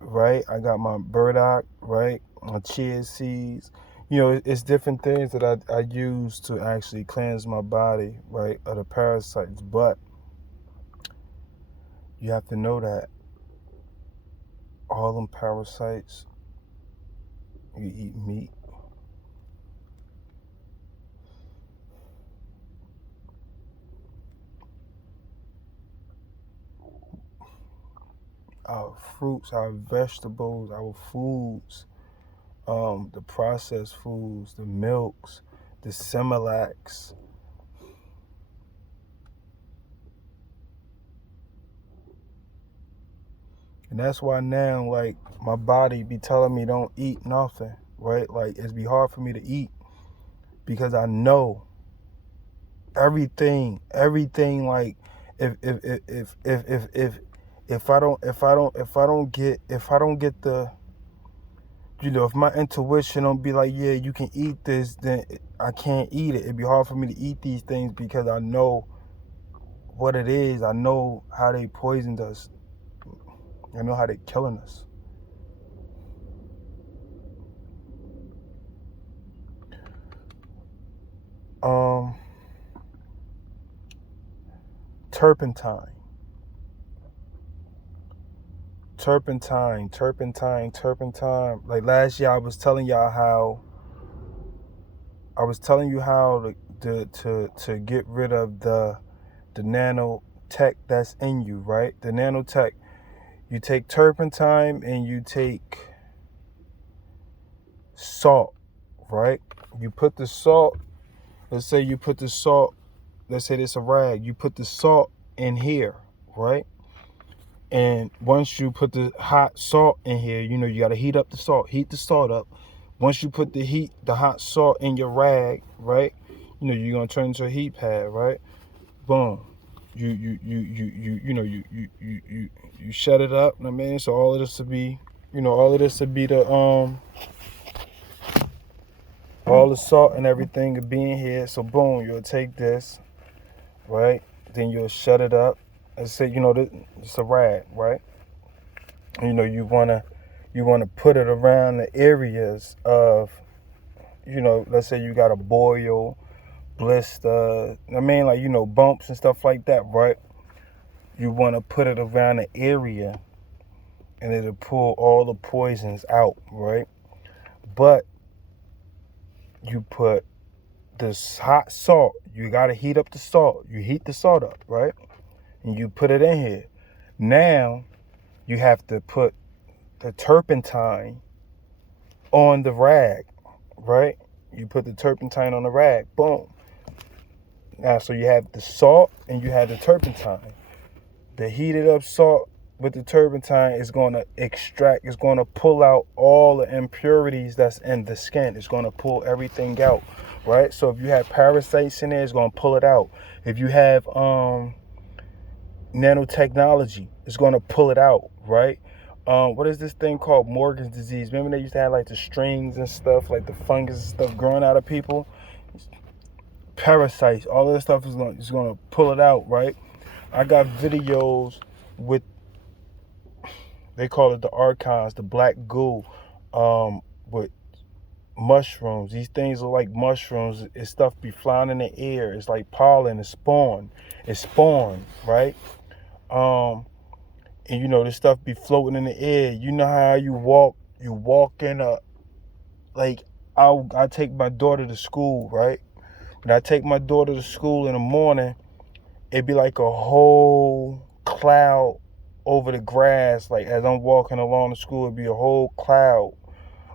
right? I got my burdock, right? My chia seeds. It's different things that I use to actually cleanse my body, right, of the parasites. But you have to know that all them parasites, you eat meat, our fruits, our vegetables, our foods, the processed foods, the milks, the Similacs. And that's why now, like, my body be telling me don't eat nothing, right? Like, it's be hard for me to eat because I know everything, like, if I don't get the, if my intuition don't be like, yeah, you can eat this, then I can't eat it. It'd be hard for me to eat these things because I know what it is. I know how they poisoned us. I know how they killing us. Turpentine. Like last year, I was telling you how to get rid of the nanotech that's in you, right? The nanotech. You take turpentine and you take salt, right? You put the salt. Let's say you put the salt. Let's say it's a rag. You put the salt in here, right? And once you put the hot salt in here, you got to heat up the salt. Heat the salt up. Once you put the hot salt in your rag, right? You're gonna turn into a heat pad, right? Boom. You shut it up. I mean, so all of this to be, the all the salt and everything will be in here. So boom, you'll take this, right? Then you'll shut it up. And say, it's a rag, right? You wanna put it around the areas of, let's say you got a boil, blister, I mean, like, bumps and stuff like that, right? You want to put it around the area and it'll pull all the poisons out, right? But you put this hot salt, you got to heat up the salt. You heat the salt up, right? And you put it in here. Now you have to put the turpentine on the rag, right? You put the turpentine on the rag, boom. Now, so you have the salt and you have the turpentine. The heated up salt with the turpentine is going to extract, it's going to pull out all the impurities that's in the skin. It's going to pull everything out, right? So if you have parasites in there, it's going to pull it out. If you have nanotechnology, it's going to pull it out, right? What is this thing called? Morgan's disease. Remember they used to have like the strings and stuff, like the fungus and stuff growing out of people? Parasites, all of this stuff is going to pull it out, right? I got videos with, they call it the archons, the black goo, with mushrooms. These things are like mushrooms. It's stuff be flying in the air. It's like pollen. It's spawn. Right? And this stuff be floating in the air. You know how you walk in a, like, I take my daughter to school, right? When I take my daughter to school in the morning, it'd be like a whole cloud over the grass. Like as I'm walking along the school, it'd be a whole cloud,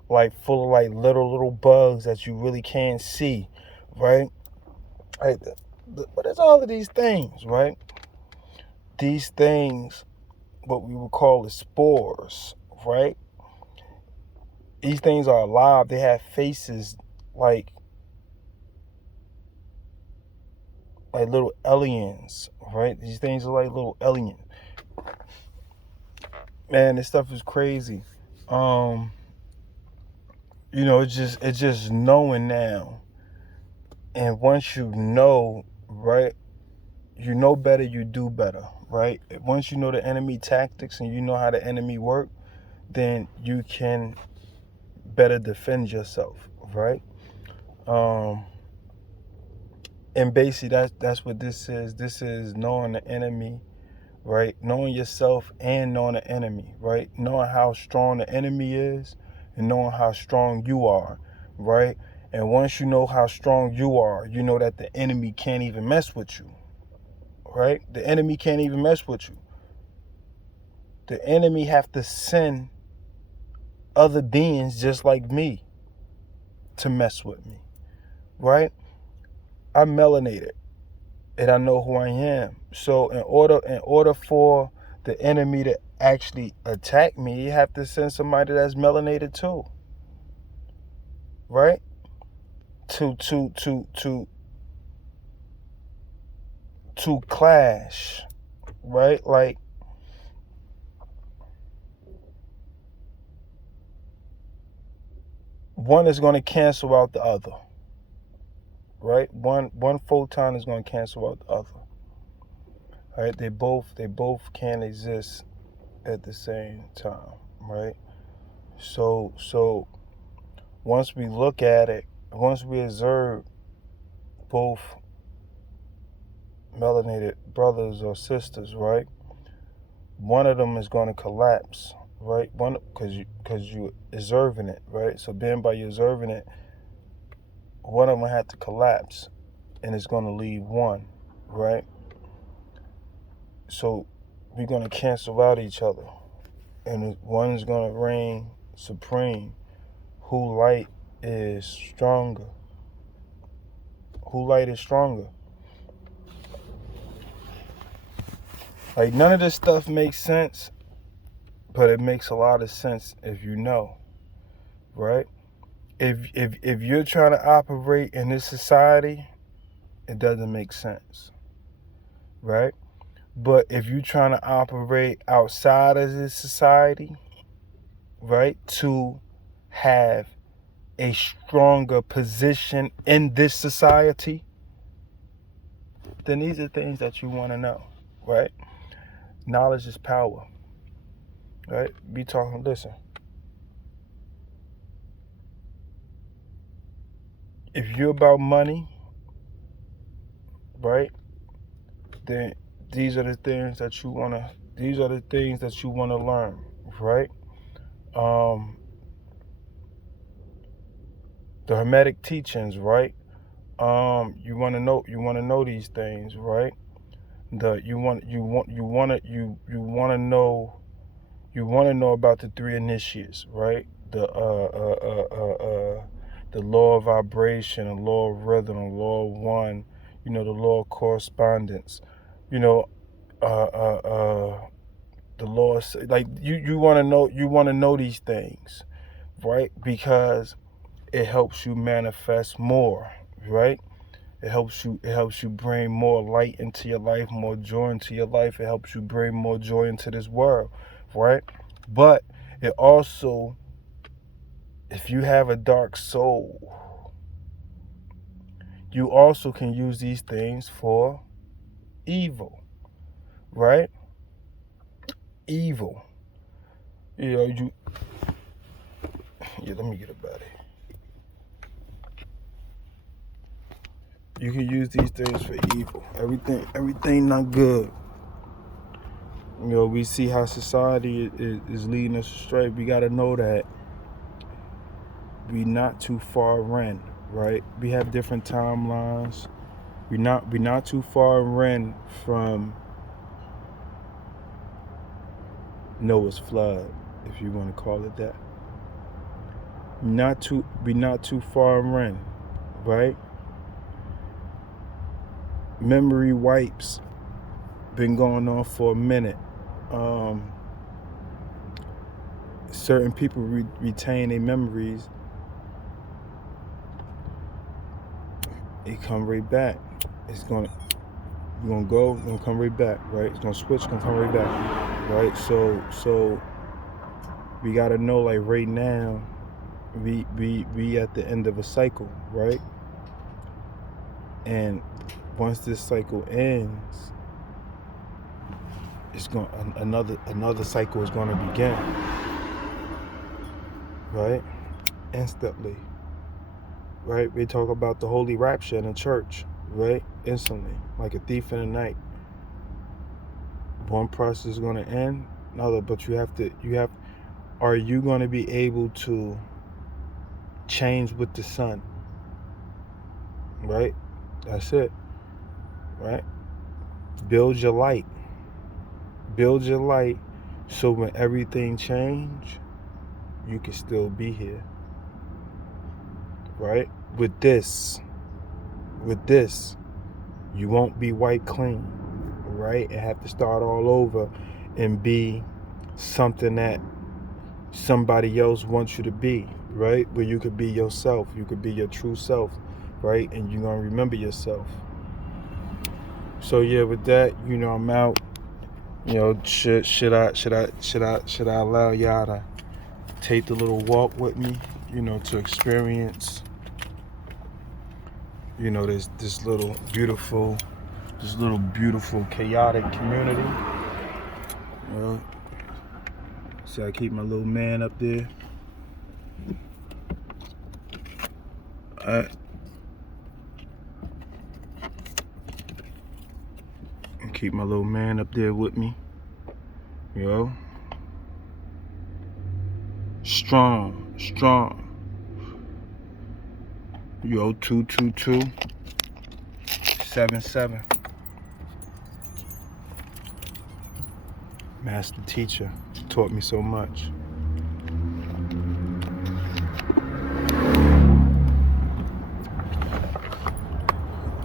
like full of like little bugs that you really can't see, right? Like, but it's all of these things, right? These things, what we would call the spores, right? These things are alive. They have faces like little aliens, right? These things are like little aliens. Man, this stuff is crazy. It's just knowing now. And once you know, right, you know better, you do better, right? Once you know the enemy tactics and you know how the enemy work, then you can better defend yourself, right? And basically that's what this is. This is knowing the enemy, right? Knowing yourself and knowing the enemy, right? Knowing how strong the enemy is and knowing how strong you are, right? And once you know how strong you are, you know that the enemy can't even mess with you, right? The enemy can't even mess with you. the enemy have to send other beings just like me to mess with me, right? I'm melanated and I know who I am. So in order for the enemy to actually attack me, you have to send somebody that's melanated too, right? To clash, right? Like, one is going to cancel out the other, right? One photon is going to cancel out the other. Right? They both can't exist at the same time, right? So once we look at it, once we observe both melanated brothers or sisters, right? One of them is going to collapse, right? One, because you observing it, right? So being by you observing it, one of them had to collapse, and it's going to leave one, right? So we're going to cancel out each other, and one is going to reign supreme. Who light is stronger? Who light is stronger? Like, none of this stuff makes sense, but it makes a lot of sense if you know, right? If you're trying to operate in this society, it doesn't make sense, right? But if you're trying to operate outside of this society, right, to have a stronger position in this society, then these are things that you want to know, right? Knowledge is power, right? Be talking, listen. If you're about money, right, then these are the things that you want to learn, right? The Hermetic teachings, right? You want to know these things, right? You want to know about the three initiates, right? The law of vibration, the law of rhythm, the law of one, the law of correspondence, the law of, like, you want to know these things, right? Because it helps you manifest more, right? It helps you bring more light into your life, more joy into your life. It helps you bring more joy into this world, right? But it also, if you have a dark soul, you also can use these things for evil, right? Evil. Let me get a buddy. You can use these things for evil. Everything not good. We see how society is leading us astray. We got to know that we not too far in, right? We have different timelines. We not too far in from Noah's flood, if you want to call it that. Not too far in, right? Memory wipes been going on for a minute. Certain people retain their memories. It come right back. It's gonna come right back, right? It's gonna switch, gonna come right back, right? So we gotta know, like, right now, we at the end of a cycle, right? And once this cycle ends, it's another cycle is gonna begin, right? Instantly, right? We talk about the holy rapture in the church, right? Instantly, like a thief in the night. One process is going to end, another, but are you going to be able to change with the sun? Right? That's it. Right? Build your light So when everything change, you can still be here, right? With this, you won't be wiped clean, right? And have to start all over and be something that somebody else wants you to be, right? Where you could be yourself, you could be your true self, right? And you're gonna remember yourself. So yeah, with that, I'm out. Should I allow y'all to take the little walk with me, to experience, this little beautiful chaotic community. So I keep my little man up there. And keep my little man up there with me. Strong. 222-77. Master teacher taught me so much.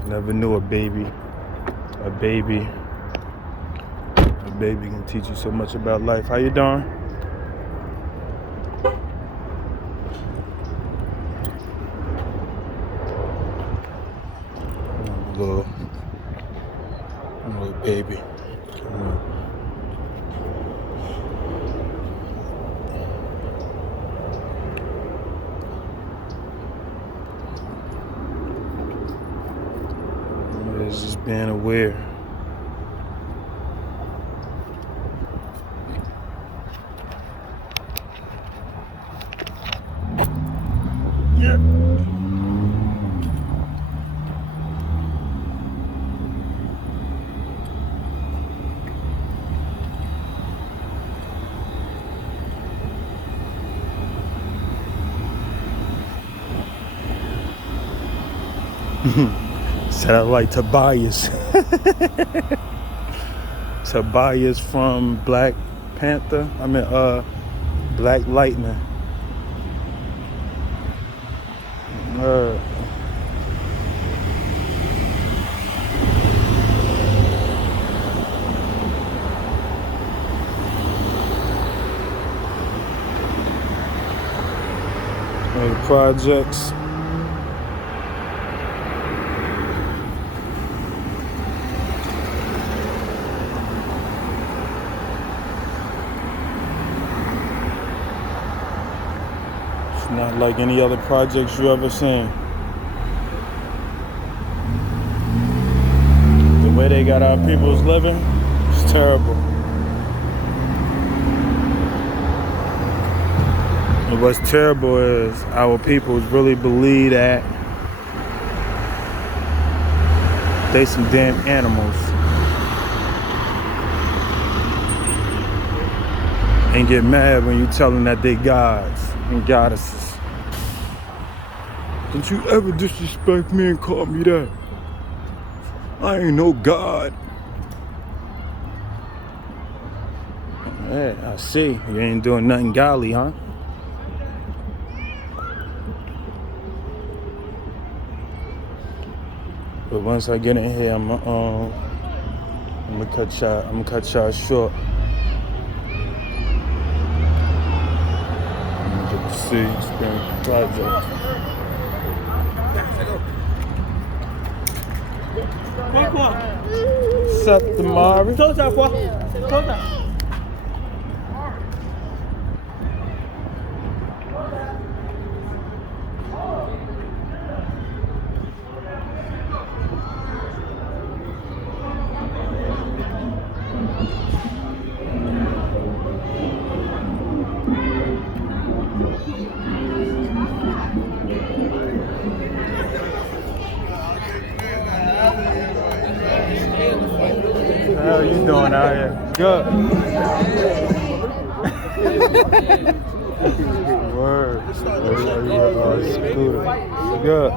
Never knew a baby can teach you so much about life. How you doing? Little baby. It's just being aware. Yeah. Said I like Tobias. Tobias from Black Panther. Black Lightning. The projects. It's not like any other projects you ever seen. The way they got our people's living, it's terrible. And what's terrible is our people really believe that they some damn animals. And get mad when you tell them that they gods and goddesses. Don't you ever disrespect me and call me that. I ain't no god. Yeah, I see. You ain't doing nothing godly, huh? But once I get in here, I'm gonna cut y'all short. I'm gonna get to see, experience the project. What's up, Damari? How you doing out here? Good. Word. Scooter. Good.